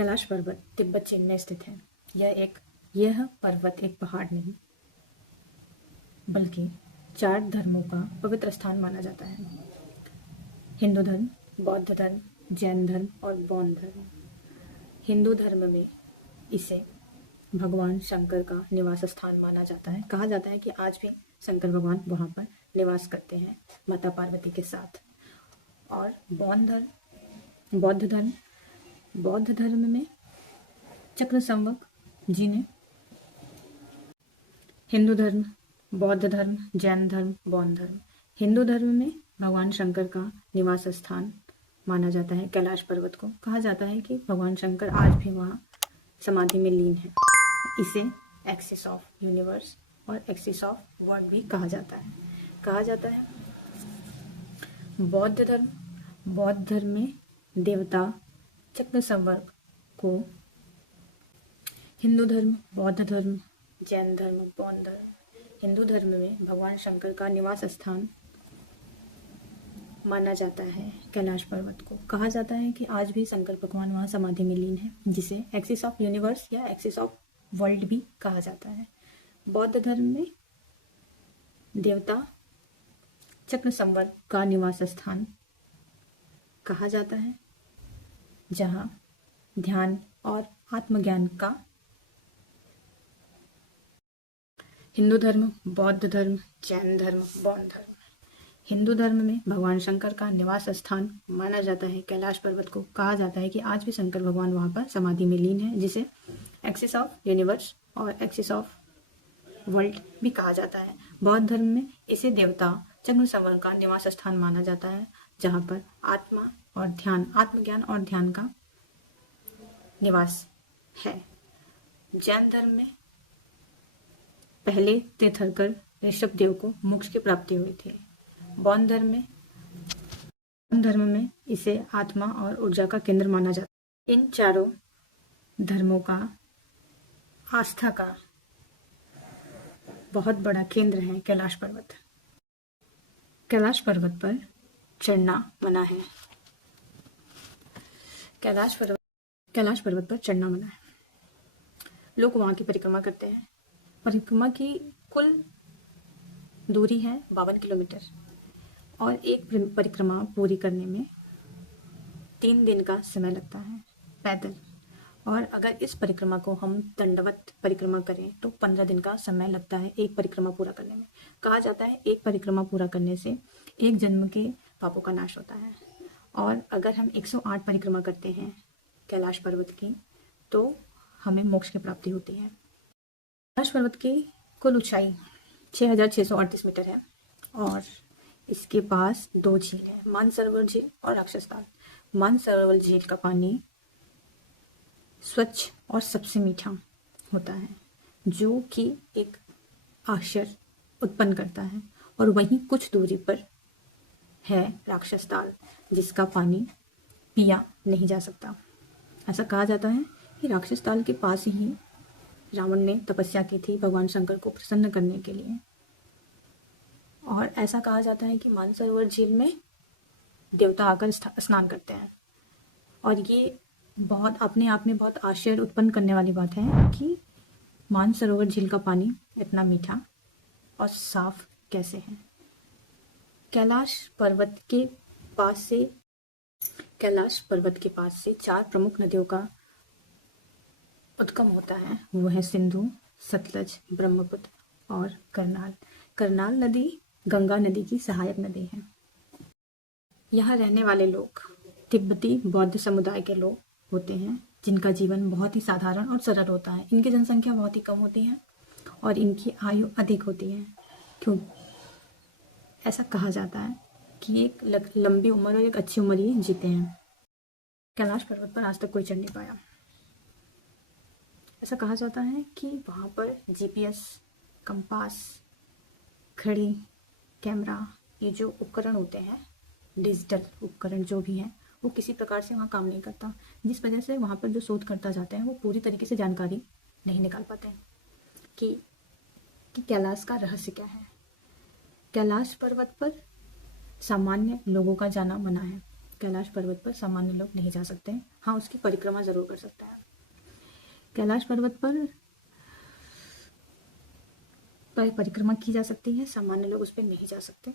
कैलाश पर्वत तिब्बत चीन में स्थित है। यह पर्वत एक पहाड़ नहीं बल्कि 4 धर्मों का पवित्र स्थान माना जाता है। हिंदू धर्म, बौद्ध धर्म, जैन धर्म और बौद्ध धर्म। हिंदू धर्म में इसे भगवान शंकर का निवास स्थान माना जाता है। कहा जाता है कि आज भी शंकर भगवान वहाँ पर निवास करते हैं माता पार्वती के साथ। और बौद्ध धर्म में चक्र संवक जी ने। हिंदू धर्म, बौद्ध धर्म, जैन धर्म, बौद्ध धर्म। हिंदू धर्म में भगवान शंकर का निवास स्थान माना जाता है कैलाश पर्वत को। कहा जाता है कि भगवान शंकर आज भी वहाँ समाधि में लीन है। इसे एक्सिस ऑफ यूनिवर्स और एक्सिस ऑफ वर्ल्ड भी कहा जाता है। बौद्ध धर्म में देवता चक्र संवर्ग को। हिंदू धर्म, बौद्ध धर्म, जैन धर्म, बौद्ध धर्म। हिंदू धर्म में भगवान शंकर का निवास स्थान माना जाता है कैलाश पर्वत को। कहा जाता है कि आज भी शंकर भगवान वहाँ समाधि में लीन है, जिसे एक्सिस ऑफ यूनिवर्स या एक्सिस ऑफ वर्ल्ड भी कहा जाता है। बौद्ध धर्म में देवता चक्र संवर्ग का निवास स्थान कहा जाता है, जहाँ ध्यान और आत्मज्ञान का। हिंदू धर्म, बौद्ध धर्म, जैन धर्म, बौद्ध धर्म। हिंदू धर्म में भगवान शंकर का निवास स्थान माना जाता है कैलाश पर्वत को। कहा जाता है कि आज भी शंकर भगवान वहाँ पर समाधि में लीन है, जिसे एक्सिस ऑफ यूनिवर्स और एक्सिस ऑफ वर्ल्ड भी कहा जाता है। बौद्ध धर्म में इसे देवता चक्र संवर्ग का निवास स्थान माना जाता है, जहाँ पर आत्मज्ञान और ध्यान का निवास है। जैन धर्म में पहले तीर्थंकर ऋषभ देव को मोक्ष की प्राप्ति हुई थी। बौद्ध धर्म में इसे आत्मा और ऊर्जा का केंद्र माना जाता है। इन चारों धर्मों का आस्था का बहुत बड़ा केंद्र है कैलाश पर्वत। कैलाश पर्वत पर चढ़ना मना है। कैलाश पर्वत पर चढ़ना मना है। लोग वहाँ की परिक्रमा करते हैं। परिक्रमा की कुल दूरी है 52 किलोमीटर और एक परिक्रमा पूरी करने में 3 दिन का समय लगता है पैदल। और अगर इस परिक्रमा को हम दंडवत परिक्रमा करें तो 15 दिन का समय लगता है एक परिक्रमा पूरा करने में। कहा जाता है एक परिक्रमा पूरा करने से एक जन्म के पापों का नाश होता है। और अगर हम 108 परिक्रमा करते हैं कैलाश पर्वत की तो हमें मोक्ष की प्राप्ति होती है। कैलाश पर्वत की कुल ऊंचाई 6638 मीटर है और इसके पास 2 झील है, मानसरोवर झील और राक्षसताल। मानसरोवर झील का पानी स्वच्छ और सबसे मीठा होता है, जो कि एक आश्चर्य उत्पन्न करता है। और वहीं कुछ दूरी पर है राक्षसताल, जिसका पानी पिया नहीं जा सकता। ऐसा कहा जाता है कि राक्षसताल के पास ही रावण ने तपस्या की थी भगवान शंकर को प्रसन्न करने के लिए। और ऐसा कहा जाता है कि मानसरोवर झील में देवता आकर स्नान करते हैं। और ये बहुत अपने आप में बहुत आश्चर्य उत्पन्न करने वाली बात है कि मानसरोवर झील का पानी इतना मीठा और साफ कैसे है। कैलाश पर्वत के पास से 4 प्रमुख नदियों का उद्गम होता है। वो है सिंधु, सतलज, ब्रह्मपुत्र और करनाल। करनाल नदी गंगा नदी की सहायक नदी है। यहाँ रहने वाले लोग तिब्बती बौद्ध समुदाय के लोग होते हैं, जिनका जीवन बहुत ही साधारण और सरल होता है। इनकी जनसंख्या बहुत ही कम होती है और इनकी आयु अधिक होती है। क्यों ऐसा कहा जाता है कि एक लंबी उम्र और एक अच्छी उम्र ही जीते हैं। कैलाश पर्वत पर आज तक कोई चढ़ नहीं पाया। ऐसा कहा जाता है कि वहाँ पर GPS, कंपास, घड़ी, कैमरा, ये जो उपकरण होते हैं, डिजिटल उपकरण जो भी हैं, वो किसी प्रकार से वहाँ काम नहीं करता, जिस वजह से वहाँ पर जो शोधकर्ता जाते हैं वो पूरी तरीके से जानकारी नहीं निकाल पाते हैं कि कैलाश का रहस्य क्या है। कैलाश पर्वत पर सामान्य लोगों का जाना मना है। कैलाश पर्वत पर सामान्य लोग नहीं जा सकते हैं। हाँ, उसकी परिक्रमा जरूर कर सकते हैं। कैलाश पर्वत पर परिक्रमा की जा सकती है, सामान्य लोग उस पर नहीं जा सकते।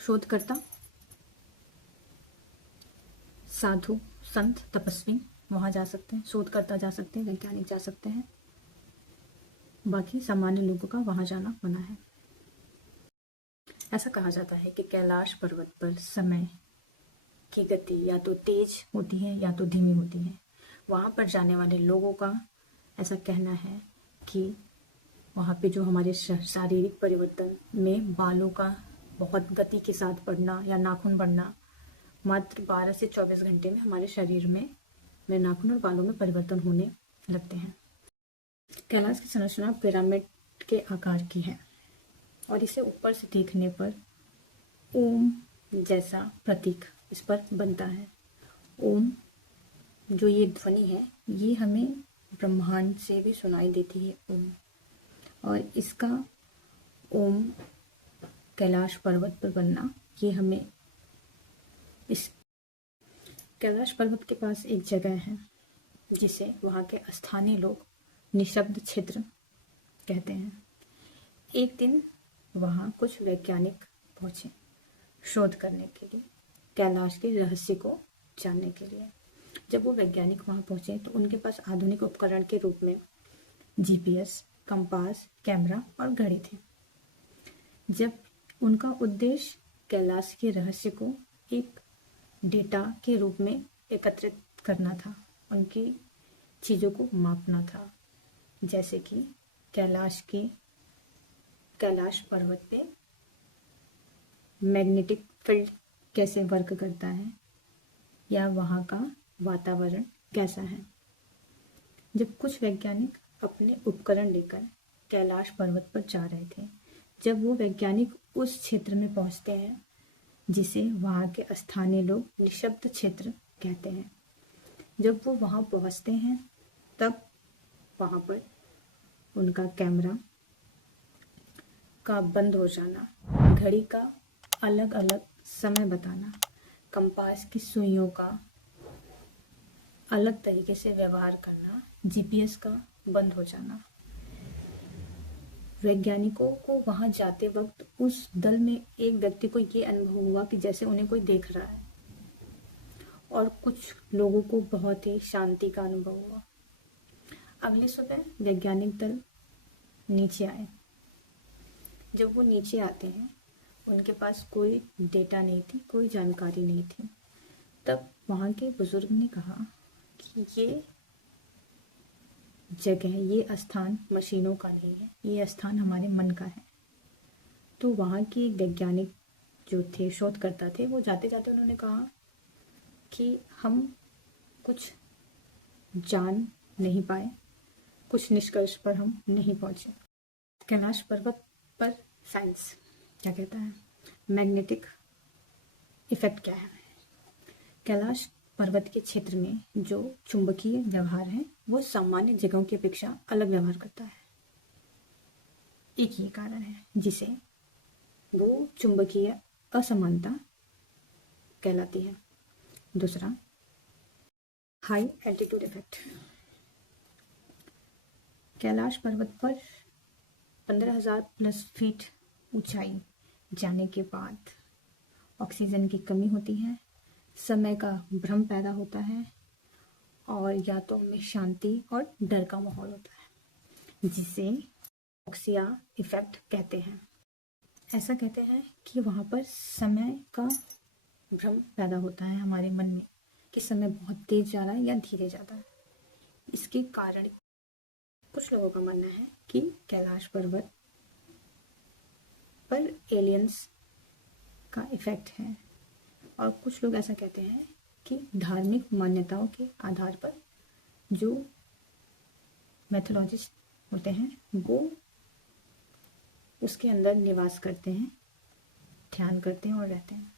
शोधकर्ता, साधु, संत, तपस्वी वहाँ जा सकते हैं, शोधकर्ता जा सकते हैं, वैज्ञानिक जा सकते हैं, बाकी सामान्य लोगों का वहाँ जाना मना है। ऐसा कहा जाता है कि कैलाश पर्वत पर समय की गति या तो तेज होती है या तो धीमी होती है। वहाँ पर जाने वाले लोगों का ऐसा कहना है कि वहाँ पे जो हमारे शारीरिक परिवर्तन में बालों का बहुत गति के साथ बढ़ना या नाखून बढ़ना, मात्र 12 से 24 घंटे में हमारे शरीर में नाखून और बालों में परिवर्तन होने लगते हैं। कैलाश की संरचना पिरामिड के आकार की है और इसे ऊपर से देखने पर ओम जैसा प्रतीक इस पर बनता है। ओम जो ये ध्वनि है ये हमें ब्रह्मांड से भी सुनाई देती है ओम, और इसका ओम कैलाश पर्वत पर बनना ये हमें इस कैलाश पर्वत के पास एक जगह है जिसे वहाँ के स्थानीय लोग निशब्द क्षेत्र कहते हैं। एक दिन वहाँ कुछ वैज्ञानिक पहुँचे शोध करने के लिए, कैलाश के रहस्य को जानने के लिए। जब वो वैज्ञानिक वहाँ पहुँचे तो उनके पास आधुनिक उपकरण के रूप में जीपीएस, कंपास, कैमरा और घड़ी थे। जब उनका उद्देश्य कैलाश के रहस्य को एक डेटा के रूप में एकत्रित करना था, उनकी चीज़ों को मापना था, जैसे कि कैलाश पर्वत पे मैग्नेटिक फील्ड कैसे वर्क करता है या वहाँ का वातावरण कैसा है। जब कुछ वैज्ञानिक अपने उपकरण लेकर कैलाश पर्वत पर जा रहे थे, जब वो वैज्ञानिक उस क्षेत्र में पहुँचते हैं जिसे वहाँ के स्थानीय लोग निशब्द क्षेत्र कहते हैं, जब वो वहाँ पहुँचते हैं तब वहाँ पर उनका कैमरा का बंद हो जाना, घड़ी का अलग अलग समय बताना, कंपास की सुइयों का अलग तरीके से व्यवहार करना, जीपीएस का बंद हो जाना। वैज्ञानिकों को वहाँ जाते वक्त उस दल में एक व्यक्ति को ये अनुभव हुआ कि जैसे उन्हें कोई देख रहा है, और कुछ लोगों को बहुत ही शांति का अनुभव हुआ। अगले सुबह वैज्ञानिक दल नीचे आए। जब वो नीचे आते हैं उनके पास कोई डेटा नहीं थी, कोई जानकारी नहीं थी। तब वहाँ के बुजुर्ग ने कहा कि ये जगह, ये स्थान मशीनों का नहीं है, ये स्थान हमारे मन का है। तो वहाँ के वैज्ञानिक जो थे, शोधकर्ता थे, वो जाते जाते उन्होंने कहा कि हम कुछ जान नहीं पाए, कुछ निष्कर्ष पर हम नहीं पहुँचे। कैलाश पर्वत पर साइंस क्या कहता है, मैग्नेटिक इफेक्ट क्या है। कैलाश पर्वत के क्षेत्र में जो चुंबकीय व्यवहार है वो सामान्य जगहों की अपेक्षा अलग व्यवहार करता है। एक ही कारण है जिसे वो चुंबकीय असमानता कहलाती है। दूसरा, हाई एल्टीट्यूड इफेक्ट। कैलाश पर्वत पर 15,000 प्लस फीट ऊंचाई जाने के बाद ऑक्सीजन की कमी होती है, समय का भ्रम पैदा होता है, और यादों में शांति और डर का माहौल होता है, जिसे ऑक्सिया इफेक्ट कहते हैं। ऐसा कहते हैं कि वहाँ पर समय का भ्रम पैदा होता है हमारे मन में कि समय बहुत तेज जा रहा है या धीरे जाता है। इसके कारण कुछ लोगों का मानना है कि कैलाश पर्वत पर एलियंस का इफेक्ट है, और कुछ लोग ऐसा कहते हैं कि धार्मिक मान्यताओं के आधार पर जो मैथोलॉजिस्ट होते हैं वो उसके अंदर निवास करते हैं, ध्यान करते हैं और रहते हैं।